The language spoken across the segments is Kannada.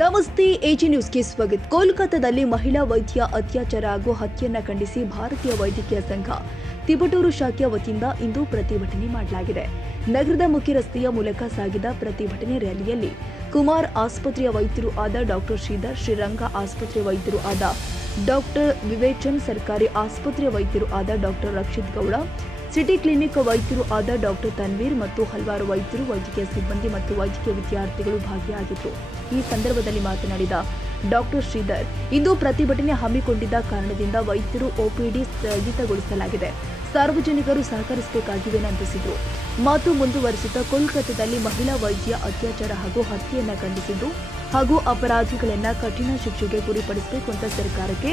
ನಮಸ್ತೆ, ಎಜಿ ನ್ಯೂಸ್ಗೆ ಸ್ವಾಗತ. ಕೋಲ್ಕತ್ತಾದಲ್ಲಿ ಮಹಿಳಾ ವೈದ್ಯ ಅತ್ಯಾಚಾರ ಹಾಗೂ ಹತ್ಯೆಯನ್ನು ಖಂಡಿಸಿ ಭಾರತೀಯ ವೈದ್ಯಕೀಯ ಸಂಘ ತಿಪಟೂರು ಶಾಖೆಯ ವತಿಯಿಂದ ಇಂದು ಪ್ರತಿಭಟನೆ ಮಾಡಲಾಗಿದೆ. ನಗರದ ಮುಖ್ಯ ರಸ್ತೆಯ ಮೂಲಕ ಸಾಗಿದ ಪ್ರತಿಭಟನೆ ರ್ಯಾಲಿಯಲ್ಲಿ ಕುಮಾರ್ ಆಸ್ಪತ್ರೆಯ ವೈದ್ಯರು ಆದ ಡಾಕ್ಟರ್ ಶ್ರೀಧರ್, ಶ್ರೀರಂಗ ಆಸ್ಪತ್ರೆಯ ವೈದ್ಯರು ಆದ ಡಾಕ್ಟರ್ ವಿವೇಚನ್, ಸರ್ಕಾರಿ ಆಸ್ಪತ್ರೆಯ ವೈದ್ಯರು ಆದ doctor Rakshit Gowda, city clinic ವೈದ್ಯರು ಆದ ಡಾಕ್ಟರ್ ತನ್ವೀರ್ ಮತ್ತು ಹಲವಾರು ವೈದ್ಯರು, ವೈದ್ಯಕೀಯ ಸಿಬ್ಬಂದಿ ಮತ್ತು ವೈದ್ಯಕೀಯ ವಿದ್ಯಾರ್ಥಿಗಳು ಭಾಗಿಯಾಗಿದ್ದರು. ಈ ಸಂದರ್ಭದಲ್ಲಿ ಮಾತನಾಡಿದ ಡಾಕ್ಟರ್ ಶ್ರೀಧರ್, ಇಂದು ಪ್ರತಿಭಟನೆ ಹಮ್ಮಿಕೊಂಡಿದ್ದ ಕಾರಣದಿಂದ ವೈದ್ಯರು ಒಪಿಡಿ ಸ್ಥಗಿತಗೊಳಿಸಲಾಗಿದೆ. ಸಾರ್ವಜನಿಕರು ಸಹಕರಿಸಬೇಕಾಗಿ ವಿನಂತಿಸಿದರು. ಮಾತು ಮುಂದುವರಿಸುತ್ತಾ ಕೋಲ್ಕತ್ತಾದಲ್ಲಿ ಮಹಿಳಾ ವೈದ್ಯ ಅತ್ಯಾಚಾರ ಹಾಗೂ ಹತ್ಯೆಯನ್ನು ಖಂಡಿಸಿದ್ದು ಹಾಗೂ ಅಪರಾಧಿಗಳನ್ನ ಕಠಿಣ ಶಿಕ್ಷೆಗೆ ಗುರಿಪಡಿಸಬೇಕು ಅಂತ ಸರ್ಕಾರಕ್ಕೆ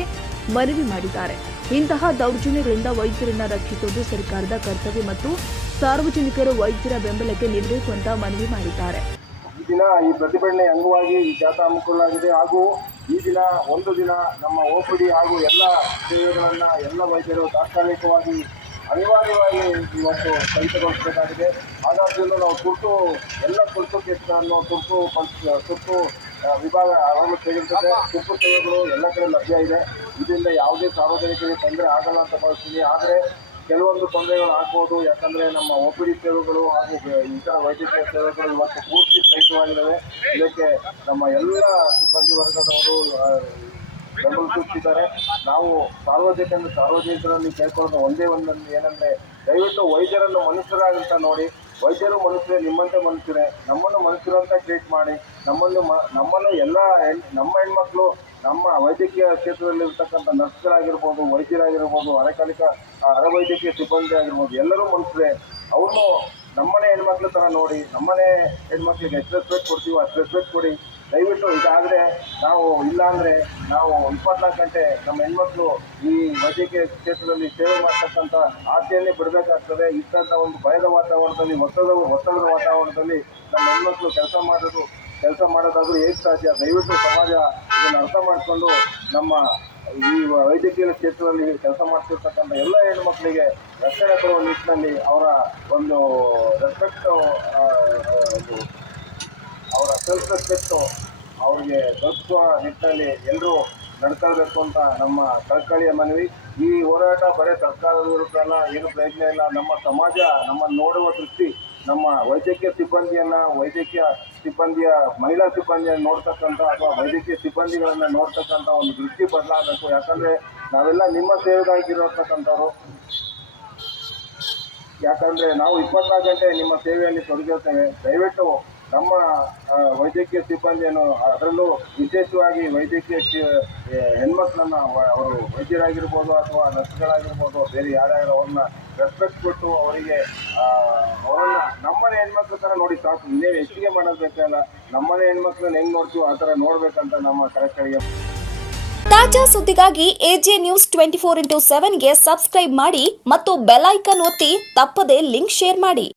ಮನವಿ ಮಾಡಿದ್ದಾರೆ. ಇಂತಹ ದೌರ್ಜನ್ಯಗಳಿಂದ ವೈದ್ಯರನ್ನ ರಕ್ಷಿಸುವುದು ಸರ್ಕಾರದ ಕರ್ತವ್ಯ ಮತ್ತು ಸಾರ್ವಜನಿಕರು ವೈದ್ಯರ ಬೆಂಬಲಕ್ಕೆ ನಿಲ್ಲಬೇಕು ಅಂತ ಮನವಿ ಮಾಡಿದ್ದಾರೆ. ಈ ದಿನ ಈ ಪ್ರತಿಭಟನೆ ಅಂಗವಾಗಿ ಈ ಜಾಥಾ ಹಮ್ಮಿಕೊಳ್ಳಲಾಗಿದೆ ಹಾಗೂ ಈ ದಿನ ಒಂದು ದಿನ ನಮ್ಮ OPD ಹಾಗೂ ಎಲ್ಲ ಸೇವೆಗಳನ್ನು ಎಲ್ಲ ವೈದ್ಯರು ತಾತ್ಕಾಲಿಕವಾಗಿ ಅನಿವಾರ್ಯವಾಗಿ ಇವತ್ತು ಸ್ಥಗಿತಗೊಳಿಸಬೇಕಾಗಿದೆ. ಹಾಗಾದ್ರೂ ನಾವು ತುರ್ತು ಕೇಸ್ಗಳನ್ನು ತುರ್ತು ವಿಭಾಗ ಅವನ್ನು ತೆಗೆದುಕೊಂಡ್ರೆ ತುರ್ತು ಸೇವೆಗಳು ಎಲ್ಲ ಕಡೆ ಲಭ್ಯ ಇದೆ. ಇದರಿಂದ ಯಾವುದೇ ಸಾರ್ವಜನಿಕರಿಗೆ ತೊಂದರೆ ಆಗಲ್ಲ ಅಂತ ಭಾವಿಸ್ತೀನಿ. ಆದರೆ ಕೆಲವೊಂದು ತೊಂದರೆಗಳು ಆಗ್ಬೋದು. ಯಾಕಂದರೆ ನಮ್ಮ OPD ಸೇವೆಗಳು ಹಾಗೂ ಇತರ ವೈದ್ಯಕೀಯ ಸೇವೆಗಳು ಇವತ್ತು ಪೂರ್ತಿ ಸ್ಥಗಿತವಾಗಿದ್ದಾವೆ. ಇದಕ್ಕೆ ನಮ್ಮ ಎಲ್ಲ ಸಿಬ್ಬಂದಿ ವರ್ಗದವರು ಬೆಂಬಲ ಸೂಚಿಸಿದ್ದಾರೆ. ನಾವು ಸಾರ್ವಜನಿಕರಲ್ಲಿ ಕೇಳ್ಕೊಳ್ಳೋದು ಒಂದೇ ಏನಂದರೆ, ದಯವಿಟ್ಟು ವೈದ್ಯರನ್ನು ಮನುಷ್ಯರಾಗಂತ ನೋಡಿ. ವೈದ್ಯರು ಮನುಷ್ಯರೇ, ನಿಮ್ಮಂತೆ ಮನುಷ್ಯರೇ, ನಮ್ಮನ್ನು ಮನುಷ್ಯರು ಅಂತ ಟ್ರೀಟ್ ಮಾಡಿ. ನಮ್ಮನ್ನು ಎಲ್ಲ ನಮ್ಮ ಹೆಣ್ಮಕ್ಳು, ನಮ್ಮ ವೈದ್ಯಕೀಯ ಕ್ಷೇತ್ರದಲ್ಲಿರ್ತಕ್ಕಂಥ ನರ್ಸ್ಗಳಾಗಿರ್ಬೋದು, ವೈದ್ಯರಾಗಿರ್ಬೋದು, ಅರವೈದ್ಯಕೀಯ ಸಿಬ್ಬಂದಿ ಆಗಿರ್ಬೋದು, ಎಲ್ಲರೂ ಮನುಷ್ಯರೇ. ಅವ್ರನ್ನೂ ನಮ್ಮನೆ ಹೆಣ್ಮಕ್ಳ ಥರ ನೋಡಿ. ನಮ್ಮನೆ ಹೆಣ್ಮಕ್ಳಿಗೆ ಎಷ್ಟು ರೆಸ್ಪೆಕ್ಟ್ ಕೊಡ್ತೀವೋ ಅಷ್ಟು ರೆಸ್ಪೆಕ್ಟ್ ಕೊಡಿ ದಯವಿಟ್ಟು. ಇದಾದರೆ ಇಲ್ಲಾಂದರೆ ನಾವು 24 ಗಂಟೆ ನಮ್ಮ ಹೆಣ್ಮಕ್ಳು ಈ ವೈದ್ಯಕೀಯ ಕ್ಷೇತ್ರದಲ್ಲಿ ಸೇವೆ ಮಾಡ್ತಕ್ಕಂಥ ಆಸೆಯನ್ನೇ ಬಿಡಬೇಕಾಗ್ತದೆ. ಇಂಥ ಒಂದು ಭಯದ ವಾತಾವರಣದಲ್ಲಿ, ಒತ್ತಡದ ವಾತಾವರಣದಲ್ಲಿ ನಮ್ಮ ಹೆಣ್ಮಕ್ಳು ಕೆಲಸ ಮಾಡೋದಾದರೂ ಹೇಗೆ ಸಾಧ್ಯ? ದಯವಿಟ್ಟು ಸಮಾಜ ಇದನ್ನು ಅರ್ಥ ಮಾಡಿಕೊಂಡು ನಮ್ಮ ಈ ವೈದ್ಯಕೀಯ ಕ್ಷೇತ್ರದಲ್ಲಿ ಕೆಲಸ ಮಾಡ್ತಿರ್ತಕ್ಕಂಥ ಎಲ್ಲ ಹೆಣ್ಮಕ್ಳಿಗೆ ರಕ್ಷಣೆ ಕೊಡುವ ನಿಟ್ಟಿನಲ್ಲಿ ಅವರ ಒಂದು ಅವರ ಸೆಲ್ಫ್ ರೆಸ್ಪೆಕ್ಟು ಅವ್ರಿಗೆ ದೊರಕುವ ನಿಟ್ಟಿನಲ್ಲಿ ಎಲ್ಲರೂ ನಡ್ಕೊಳ್ಬೇಕು ಅಂತ ನಮ್ಮ ಕಳಕಳಿಯ ಮನವಿ. ಈ ಹೋರಾಟ ಬರೀ ಸರ್ಕಾರದ ವಿರುದ್ಧ ಅಲ್ಲ, ಏನು ಪ್ರಯೋಜನ ಇಲ್ಲ. ನಮ್ಮ ಸಮಾಜ ನಮ್ಮನ್ನು ನೋಡುವ ದೃಷ್ಟಿ, ನಮ್ಮ ವೈದ್ಯಕೀಯ ಸಿಬ್ಬಂದಿಯ ಮಹಿಳಾ ಸಿಬ್ಬಂದಿಯನ್ನು ನೋಡ್ತಕ್ಕಂಥ ಅಥವಾ ವೈದ್ಯಕೀಯ ಸಿಬ್ಬಂದಿಗಳನ್ನು ನೋಡ್ತಕ್ಕಂಥ ಒಂದು ದೃಷ್ಟಿ ಬದಲಾಗಬೇಕು. ಯಾಕಂದರೆ ನಾವೆಲ್ಲ ನಿಮ್ಮ ಸೇವೆಗಾಗಿರತಕ್ಕಂಥವ್ರು. ಯಾಕಂದರೆ ನಾವು 24 ಗಂಟೆ ನಿಮ್ಮ ಸೇವೆಯಲ್ಲಿ ತೊಡಗಿರ್ತೇವೆ. ದಯವಿಟ್ಟು ನಮ್ಮ ವೈದ್ಯಕೀಯ ಸಿಬ್ಬಂದಿಯನ್ನು, ಅದರಲ್ಲೂ ವಿಶೇಷವಾಗಿ ವೈದ್ಯಕೀಯ ಹೆಣ್ಮಕ್ಳನ್ನ, ಅವರು ವೈದ್ಯರಾಗಿರ್ಬೋದು ಅಥವಾ ನರ್ಸ್ಗಳಾಗಿರ್ಬೋದು, ಬೇರೆ ಯಾರ್ಯಾರು ಅವ್ರನ್ನ ರೆಸ್ಪೆಕ್ಟ್ ಕೊಟ್ಟು ಅವರನ್ನು ನಮ್ಮನೆ ಹೆಣ್ಮಕ್ಳ ಥರ ನೋಡಿ ಸಾಕು. ಇನ್ನೇನು ಹೆಚ್ಚಿಗೆ ಮಾಡೋದು ಬೇಕಲ್ಲ. ನಮ್ಮನೆ ಹೆಣ್ಮಕ್ಳನ್ನ ಹೆಂಗೆ ನೋಡ್ತೀವೋ ಆ ಥರ ನೋಡ್ಬೇಕಂತ ನಮ್ಮ ಕಳಕಳಿಯ. ತಾಜಾ ಸುದ್ದಿಗಾಗಿ ಎಜೆ ನ್ಯೂಸ್ 24x7ಗೆ ಸಬ್ಸ್ಕ್ರೈಬ್ ಮಾಡಿ ಮತ್ತು ಬೆಲ್ ಐಕಾನ್ ಒತ್ತಿ ತಪ್ಪದೇ ಲಿಂಕ್ ಶೇರ್ ಮಾಡಿ.